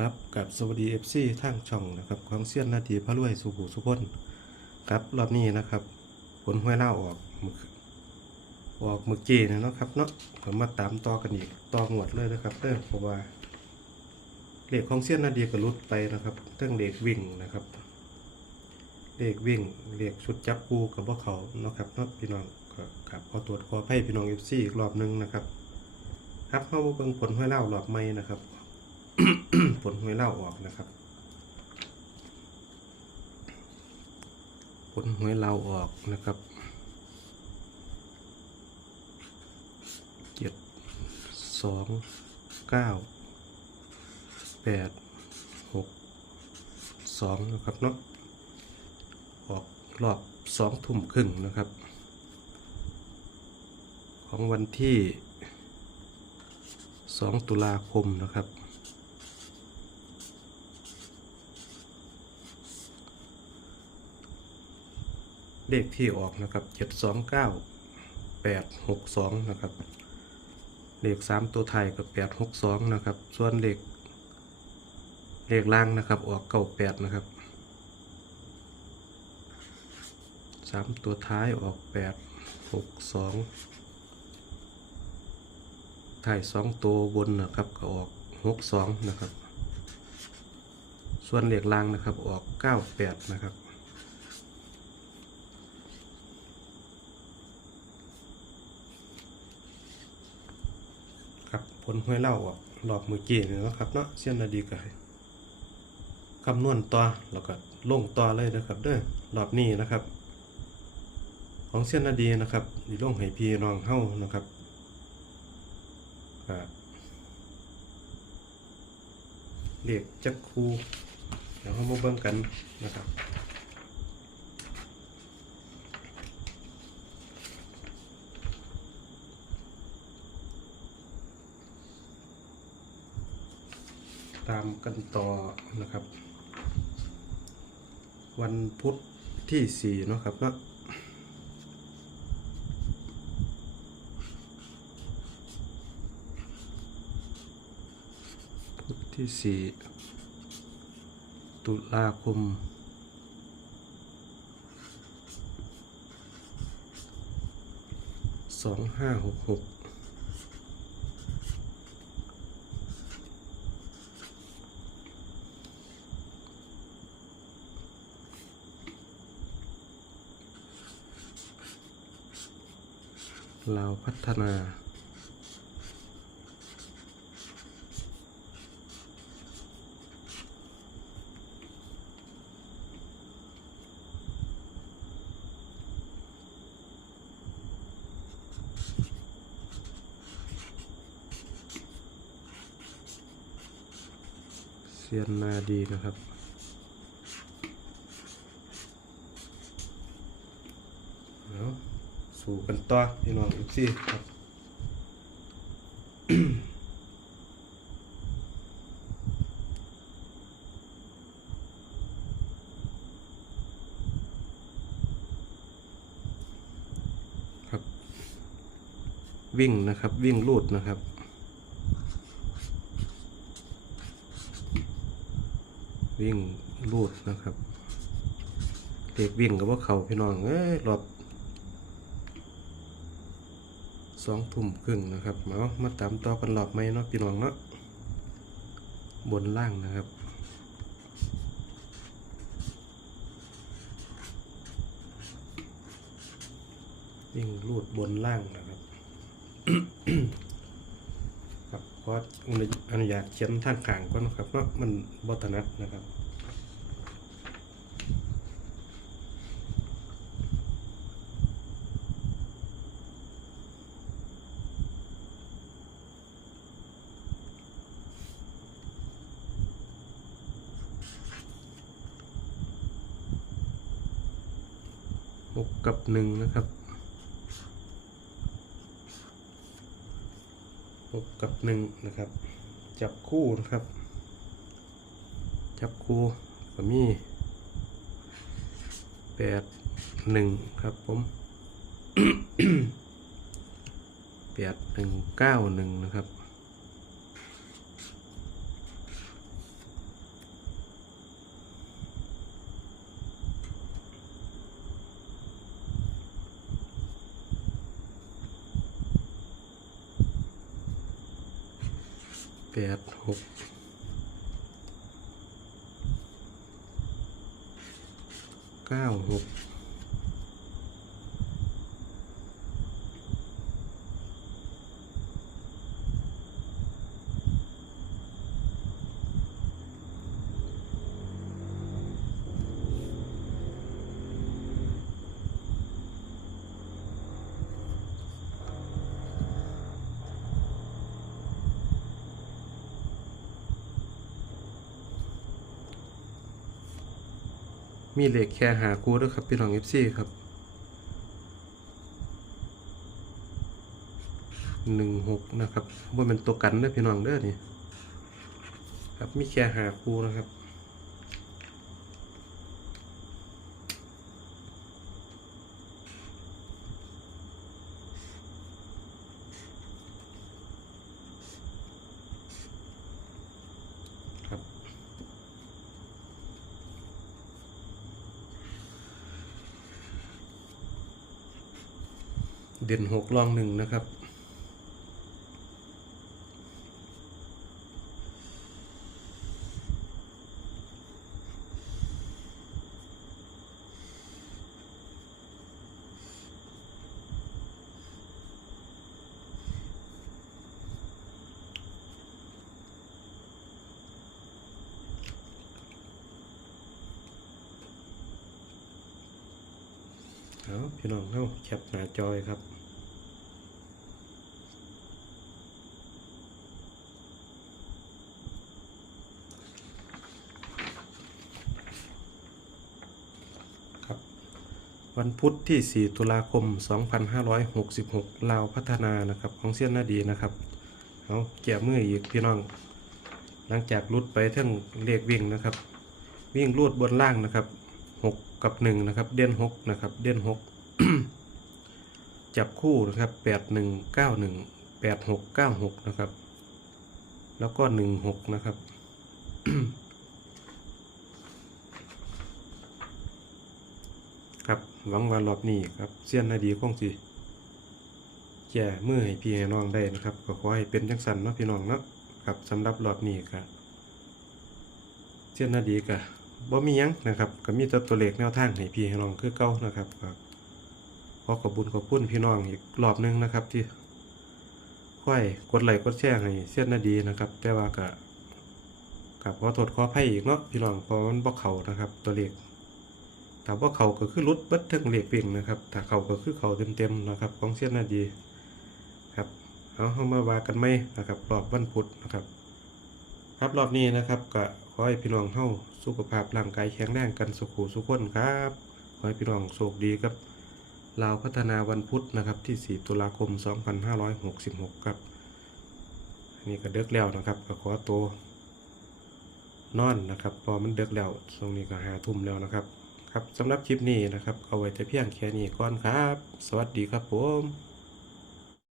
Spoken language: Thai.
ครับกับสวัสดี FC ทางช่องนะครับของเซียนนาทีพระรวยสุขุสุคนครับรอบนี้นะครับ ผลห้วยเล่าออกมึกออกมึกจีนะเนาะครับเนาะผมมาตามต่อกันอีกต่องวดเลยนะครับเด้อเพราะว่าเลขของเซียนนาทีก็ลุดไปนะครับเรื่องเลขวิ่งนะครับเลขวิ่งเลขชุดจับกูกับพวกเขาเนาะครับเนาะพี่น้องครับขอตรวจขอให้พี่น้อง FC อีกรอบหนึงนะครับครับเข้าเบิ่งผลห้วยเล่ารอบใหม่นะครับ ผลหวยเล่าออกนะครับ ผลหวยเล่าออกนะครับเจ็ดสองเก้าแปดหกสองนะครับเนาะออกรอบสองทุ่มครึ่งนะครับ ของวันที่สองตุลาคมนะครับ เลขที่ออกนะครับเจ็ดสองเก้าแปดหกสองนะครับ เลขสามตัวไทยกับแปดหกสองนะครับ ส่วนเลขเลขล่างนะครับออกเก้าแปดนะครับสามตัวท้ายออกแปดหกสองไทยสองตัวบนนะครับก็ออกหกสองนะครับ ส่วนเลขล่างนะครับออกเก้าแปดนะครับ ครับ ผลห้วยเล่าออกรอบมือเกี้นี่นะครับเนาะเสี้ยนนาดีก็ให้คำนวณต่อแล้วก็ลงต่อเลยนะครับเด้อรอบนี้นะครับ ของเสี้ยนนาดีนะครับดีลงให้พี่น้องเฮานะครับเรียกจักคูเดี๋ยวเรามาเบิ่งกันนะครับ ตามกันต่อนะครับ วันพุธที่สี่เนาะครับเนะพุธที่สี่ตุลาคมสองห้าหกหก ลาวพัฒนา เซียนนาดีนะครับ เอา สู่กันต่อพี่น้องอีกสิครับครับ วิ่งนะครับวิ่งลูดนะครับวิ่งลูดนะครับเด็กวิ่งกับว่าเขาพี่น้องเอ้ยรอบ สองทุ่มครึ่งนะครับมามาตามต่อกันหลอบไหมเนาะพี่น้องเนาะบนล่างนะครับวิ่งรูดบนล่างนะครับครับเพราะอนุญาตเขียนทางกลางก่อนนะครับเนาะมันบถนัดนะครับ หกกับหนึ่งนะครับหกกับหนึ่งนะครับ จับคู่นะครับ จับคู่ก็มีแปดหนึ่งครับผมแปดหนึ่งเก้าหนึ่งนะครับ แปดหกเก้าหก มีเหล็กแค่หากูด้วยครับพี่น้องเอฟซีครับหนึ่งหกนะครับว่าเป็นตัวกันเด้อพี่น้องเด้อนี่ครับมีแค่หาคูนะครับ เด่นหกรองหนึ่งนะครับ เอาพี่น้องเข้าแคปหน้าจอยครับครับวันพุธที่ 4 ตุลาคม 2566 ลาวพัฒนานะครับ ของเสี้ยนนาดีนะครับ เอาเกี่ยมืออีกพี่น้อง หลังจากรุดไปทั้งเลขวิ่งนะครับ วิ่งรูดบนล่างนะครับ 6 กับ 1 นะครับ เด่น 6 นะครับ เด่น 6 จับคู่นะครับ 8 1 9 1 8 6 9 6 นะครับ แล้วก็ 1 6 นะครับครับหวังว่ารอบนี้ครับเสี้ยนนาดีคงสิแก่มือให้พี่ให้น้องได้นะครับ ก็ขอให้เป็นจังสันเนาะพี่น้องเนาะครับสำหรับรอบนี้ครับเสี้ยนนาดีก็บ่ บ่มียังนะครับก็มีแต่ตัวเลขแนวทางให้พี่ให้น้องคือเก่านะครับก็ขอขอบคุญขอบคุณพี่น้องอีกรอบหนึงนะครับ ที่ค่อยกดไลค์กดแชร์ให้เสี้ยนาดีนะครับ แต่ว่าก็กับขอโทษขออภัยอีกเนาะพี่น้องเพราะมันบ่เขานะครับ ตัวเลขถ้าว่าเขาก็คือรุดเบิดทั้งเหล็กวิ่งนะครับ ถ้าเขาก็คือเขาเต็มๆนะครับ ของเสี้ยนนาดีครับ เอาเข้ามาว่ากันไหมนะครับรอบวันพุธนะครับ ครับรอบนี้นะครับก็ขอให้พี่น้องเฮาสุขภาพร่างกายแข็งแรงกันสุขุสุขคนครับขอให้พี่น้องโชคดีครับลาวพัฒนาวันพุธนะครับที่ 4 ตุลาคม 2566 ครับนนี้ก็เดึกแล้วนะครับก็ขอตัวนอนนะครับพอมันเดึกแล้วช่วงนี้ก็หาทุ่มแล้วนะครับครับสำหรับคลิปนี้นะครับเอาไว้แต่เพียงแค่นี้ก่อนครับ สวัสดีครับผม